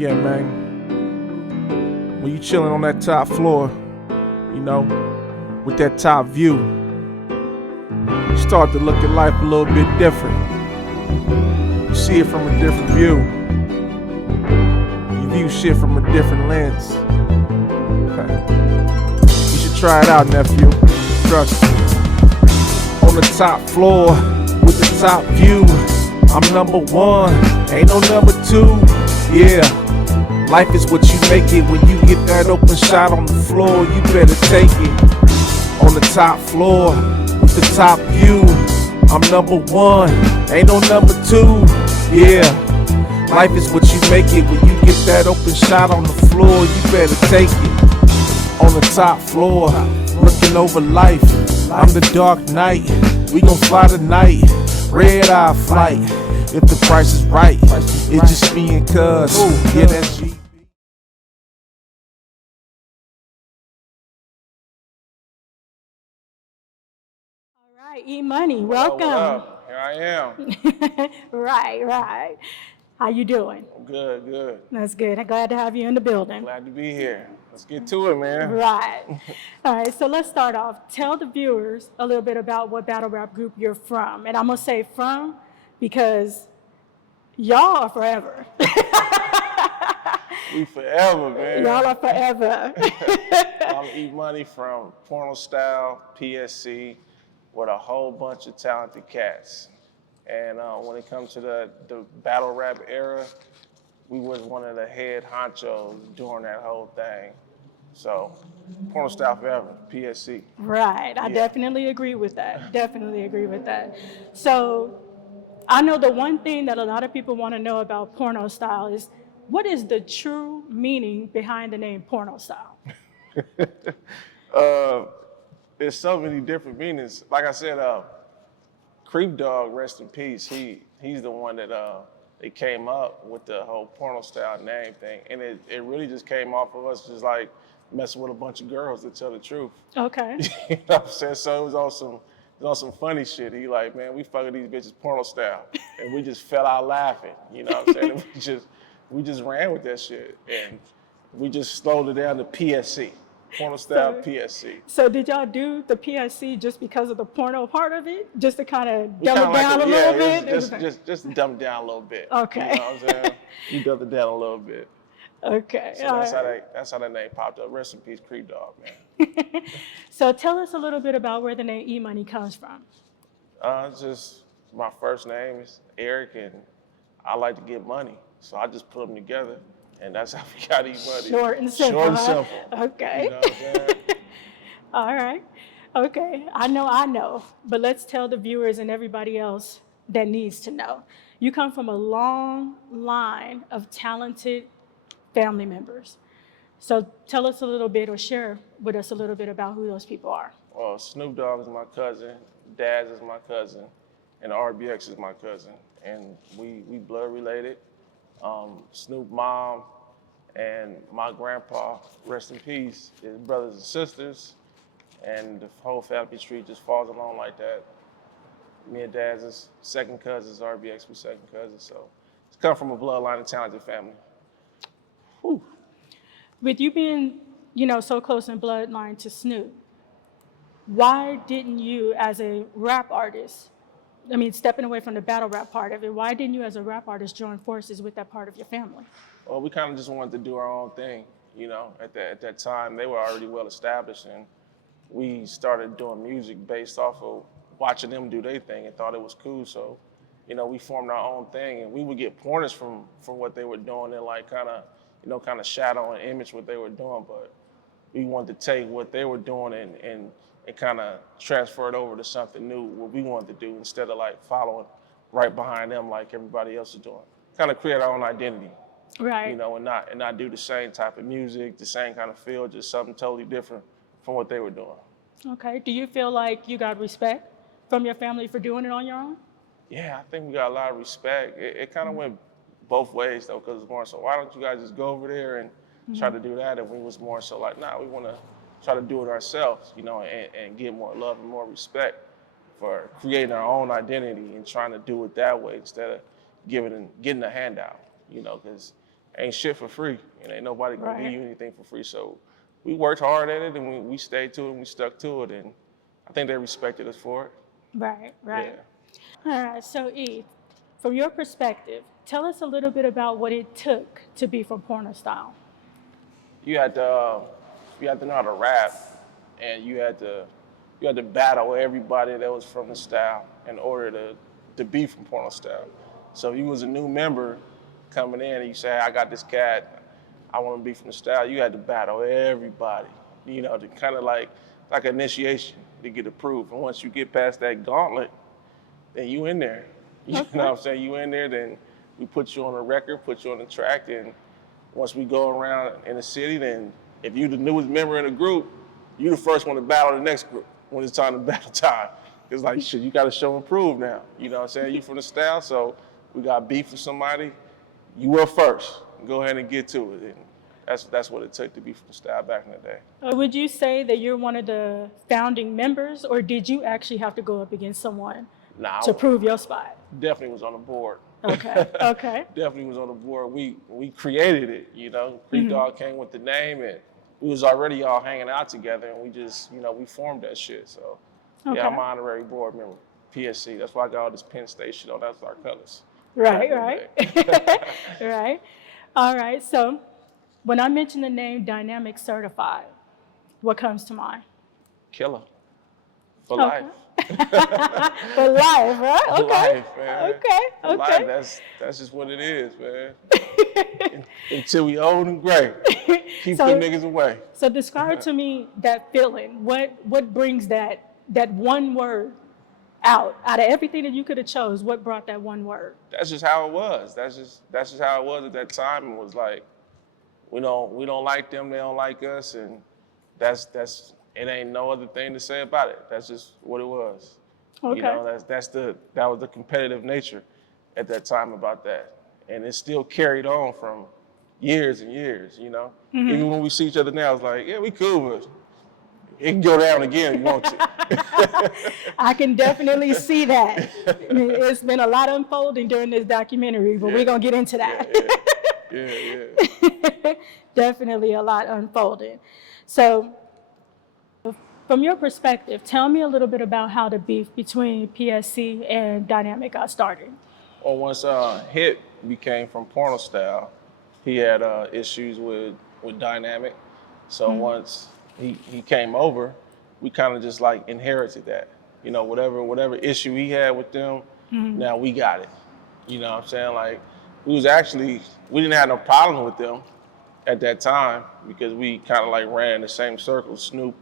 Yeah, man. When you chilling on that top floor, you know, with that top view, you start to look at life a little bit different. You see it from a different view. You view shit from a different lens. You should try it out, nephew. Trust me. On the top floor with the top view, I'm number one, ain't no number two. Yeah, life is what you make it. When you get that open shot on the floor, you better take it. On the top floor with the top view, I'm number one, ain't no number two. Yeah, life is what you make it. When you get that open shot on the floor, you better take it. On the top floor, looking over life, I'm the Dark Knight. We gon' fly tonight, red eye flight. If the price is right, it's just me and cuz. Yeah, that's G. All right, E.Money, welcome. What up? Here I am. Right. How you doing? Good. That's good. I'm glad to have you in the building. Glad to be here. Let's get to it, man. Right. All right, so let's start off. Tell the viewers a little bit about what battle rap group you're from. And I'm going to say from because y'all are forever. We forever, man. Y'all are forever. I'm E.Money from Porno Style, PSC, with a whole bunch of talented cats. And when it comes to the battle rap era, we was one of the head honchos during that whole thing. So, Porno Style forever, PSC. Right, I definitely agree with that. So, I know the one thing that a lot of people want to know about Porno Style is what is the true meaning behind the name Porno Style? There's so many different meanings. Like I said, Creep Dog, rest in peace. He's the one that they came up with the whole Porno Style name thing, and it really just came off of us just like messing with a bunch of girls, to tell the truth. Okay. You know what I'm saying? So it was on some funny shit. He like, man, we fucking these bitches porno style, and we just fell out laughing. You know what I'm saying? And we just ran with that shit, and we just slowed it down to PSC. Porno Style PSC. So did y'all do the PSC just because of the porno part of it? Just to kind of dumb it like down a little bit? Just to dumb it down a little bit. Okay. You know what I'm saying? We dumbed it down a little bit. Okay. So that's how that name popped up. Rest in peace, Creep Dog, man. So tell us a little bit about where the name E.Money comes from. Just my first name is Eric, and I like to get money, so I just put them together. And that's how we got E.Money. Short and simple. Okay. You know what I'm saying? All right. Okay. I know. But let's tell the viewers and everybody else that needs to know. You come from a long line of talented family members. So tell us a little bit or share with us a little bit about who those people are. Well, Snoop Dogg is my cousin, Daz is my cousin, and RBX is my cousin. And we blood related. Snoop mom and my grandpa, rest in peace, his brothers and sisters, and the whole family tree just falls along like that. Me and Daz is second cousins, RBX we second cousins, so it's come from a bloodline of talented family. Whew. With you being, so close in bloodline to Snoop, why didn't you as a rap artist, stepping away from the battle rap part of it, why didn't you as a rap artist join forces with that part of your family? Well, we kind of just wanted to do our own thing, At that time, they were already well established, and we started doing music based off of watching them do their thing and thought it was cool. So, we formed our own thing, and we would get pointers from what they were doing and like kind of shadow and image what they were doing. But we wanted to take what they were doing and kind of transfer it over to something new, what we wanted to do, instead of like following right behind them like everybody else is doing. Kind of create our own identity. Right. And not do the same type of music, the same kind of feel, just something totally different from what they were doing. Okay. Do you feel like you got respect from your family for doing it on your own? Yeah, I think we got a lot of respect. It kind of went both ways though, because it's more so, why don't you guys just go over there and try to do that? And we was more so like, nah, we want to try to do it ourselves, and get more love and more respect for creating our own identity and trying to do it that way instead of getting a handout, because ain't shit for free, and ain't nobody gonna give Right. you anything for free. So we worked hard at it, and we stayed to it, and we stuck to it, and I think they respected us for it. Right, right. Yeah. All right, so E, from your perspective, tell us a little bit about what it took to be from porno style. You had to know how to rap, and you had to battle everybody that was from the style in order to be from porno style. So if you was a new member coming in and you say, I got this cat, I want to be from the style, you had to battle everybody, to kind of like initiation to get approved. And once you get past that gauntlet, then you in there. You Okay. know what I'm saying? You in there, then we put you on a record, put you on the track, and once we go around in the city, then if you the newest member in the group, you the first one to battle the next group when it's time to battle time. It's like, shit, you got to show and prove now. You know what I'm saying? You from the style, so we got beef with somebody, you were first. Go ahead and get to it. And that's what it took to be from the style back in the day. Would you say that you're one of the founding members, or did you actually have to go up against someone Nah, to prove your spot? definitely was on the board. Okay, okay. Definitely was on the board. We created it, Creek Dog came with the name, and we was already all hanging out together, and we just, we formed that shit. So, Okay. yeah, I'm an honorary board member, PSC. That's why I got all this Penn State shit on. That's our colors. Right, right. Right. All right, so when I mention the name Dynamic Certified, what comes to mind? Killer. For life. For life, right? For Okay. life, man. Okay. For Okay. life, that's just what it is, man. Until we old and gray. Keep So- them niggas away. So describe to me that feeling. What brings that one word out of everything that you could have chose? What brought that one word? That's just how it was. That's just how it was at that time. It was like, we don't like them, they don't like us, and that's it. Ain't no other thing to say about it. That's just what it was. Okay. That was the competitive nature at that time about that, and it still carried on from years and years. Even when we see each other now, it's like, yeah, we cool, but it can go down again if you want to. I can definitely see that. It's been a lot unfolding during this documentary, but we're going to get into that. Yeah. Definitely a lot unfolding. So, from your perspective, tell me a little bit about how the beef between PSC and Dynamic got started. Well, once H.I.T became from porno style, he had issues with Dynamic. So once he came over, we kind of just like inherited that. Whatever issue he had with them, now we got it. You know what I'm saying? Like, we didn't have no problem with them at that time because we kind of like ran in the same circle. Snoop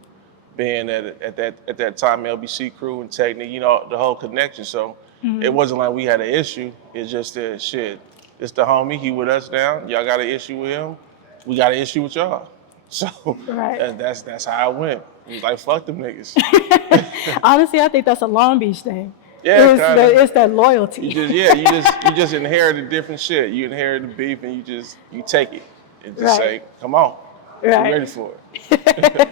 being at that time LBC crew and Technique, the whole connection. So it wasn't like we had an issue. It's just that shit. It's the homie. He with us now. Y'all got an issue with him. We got an issue with y'all. So Right. that's how it went. He was like, fuck them niggas. Honestly, I think that's a Long Beach thing. Yeah, It's that loyalty. You just inherited different shit. You inherit the beef and you take it and just say, come on, Right. I'm ready for it.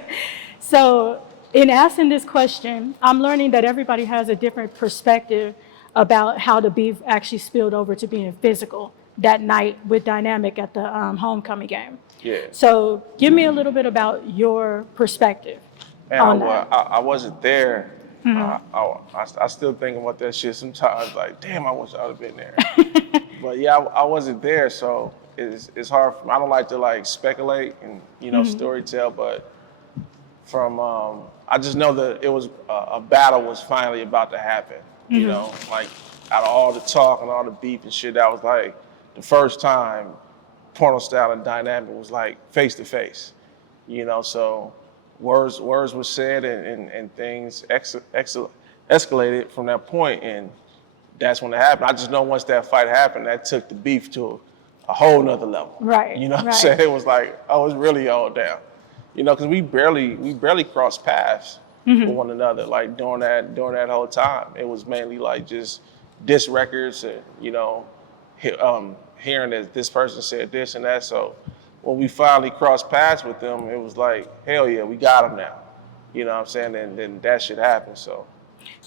So, in asking this question, I'm learning that everybody has a different perspective about how the beef actually spilled over to being physical that night with Dynamic at the homecoming game. Yeah. So, give me a little bit about your perspective on that. I wasn't there. I still think about that shit sometimes. Like, damn, I wish I would have been there. But yeah, I wasn't there, so it's hard. I don't like to like speculate and story tell, but from I just know that it was a battle was finally about to happen. Like out of all the talk and all the beef and shit, that was like the first time porno style and Dynamic was like face to face. So words were said and things escalated from that point, and that's when it happened. I just know once that fight happened, that took the beef to a whole nother level. Right. You know what I'm saying? It was like, I was really all down. Because we barely crossed paths with one another. Like during that whole time, it was mainly like just diss records and hearing that this person said this and that. So when we finally crossed paths with them, it was like, hell yeah, we got them now. You know what I'm saying? And then that shit happened. So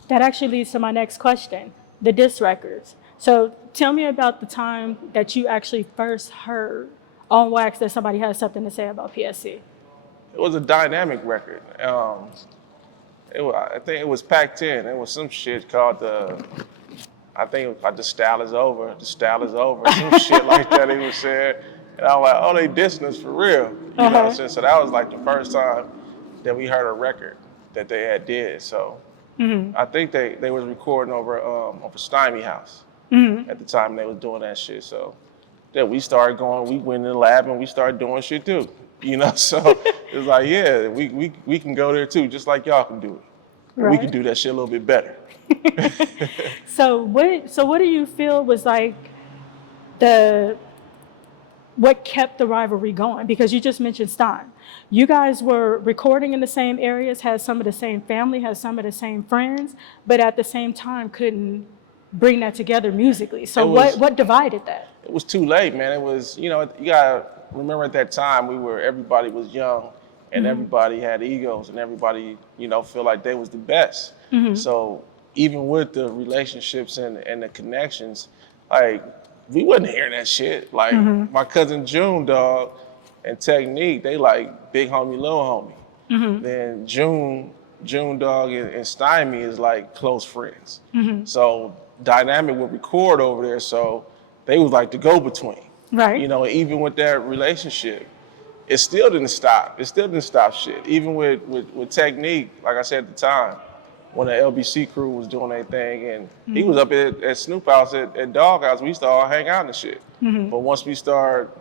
That actually leads to my next question, the diss records. So tell me about the time that you actually first heard on wax that somebody has something to say about PSC? It was a dynamic record. I think it was Pac-10. It was some shit called I think it was like the style is over, some shit like that he was saying. And I was like, oh, they dissing us for real. You know what I'm saying? So that was like the first time that we heard a record that they had did. So I think they was recording over Stymie House at the time they was doing that shit. So then we started going, we went in the lab and we started doing shit too. You know, so it was like, yeah, we can go there too, just like y'all can do it. Right. We can do that shit a little bit better. So what do you feel was like what kept the rivalry going? Because you just mentioned Stein. You guys were recording in the same areas, had some of the same family, had some of the same friends, but at the same time couldn't bring that together musically. So what divided that? It was too late, man. It was, you gotta remember at that time everybody was young and everybody had egos and everybody, feel like they was the best. So even with the relationships and the connections, like we wasn't hearing that shit. Like my cousin June, dog, and Technique, they like big homie, little homie. Then June, dog, and Stymie is like close friends. So Dynamic would record over there, so they was like the go-between. Right. Even with that relationship, it still didn't stop. It still didn't stop shit. Even with Technique, like I said at the time, when the LBC crew was doing their thing, and he was up at Snoop House at Dog House, we used to all hang out and shit. But once we start,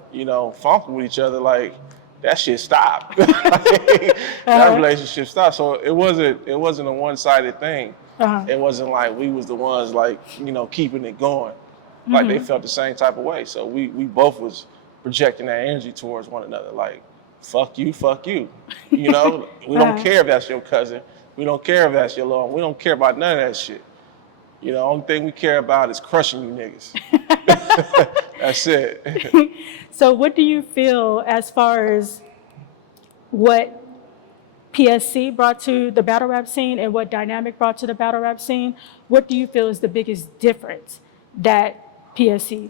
funking with each other, like that shit stopped. That relationship stopped. So it wasn't a one-sided thing. It wasn't like we was the ones like, keeping it going. Like they felt the same type of way. So we both was projecting that energy towards one another. Like, fuck you. We don't care if that's your cousin. We don't care if that's your law. We don't care about none of that shit. The only thing we care about is crushing you niggas. That's it. So what do you feel as far as what PSC brought to the battle rap scene and what Dynamic brought to the battle rap scene? What do you feel is the biggest difference that PSC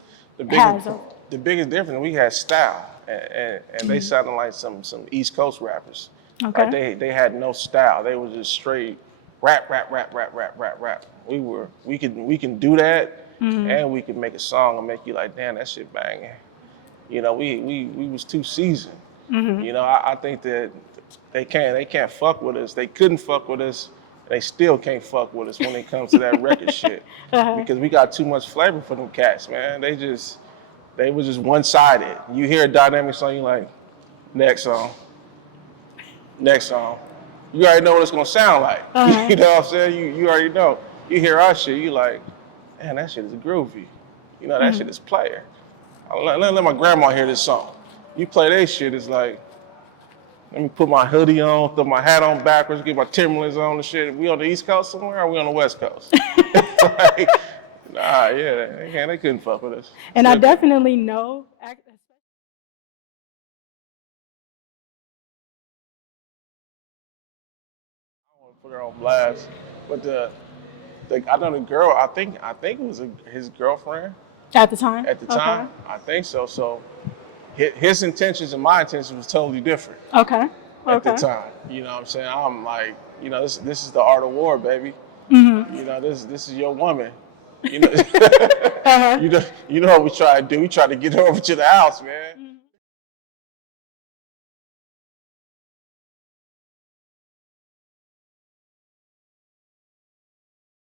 has? The biggest difference, we had style, and they sounded like some East Coast rappers. Okay. Like they had no style. They were just straight rap. We can do that, and we can make a song and make you like, damn, that shit banging. We was too seasoned. I think that they can't fuck with us. They couldn't fuck with us. They still can't fuck with us when it comes to that record shit, because we got too much flavor for them cats, man. They was just one-sided. You hear a Dynamic song, you like, next song. You already know what it's gonna sound like. You know what I'm saying? You already know. You hear our shit, you like, man, that shit is groovy. That shit is player. Let my grandma hear this song. You play that shit, it's like, let me put my hoodie on, throw my hat on backwards, get my Timberlands on and shit. We on the East Coast somewhere, or we on the West Coast? Like, they couldn't fuck with us. And I definitely know. Put her on blast, but I know the girl. I think it was his girlfriend at the time. Okay. I think so. So his intentions and my intentions was totally different. Okay. At the time, you know what I'm saying? I'm like, this is the art of war, baby. This is your woman. You know what we try to do? We try to get her over to the house, man.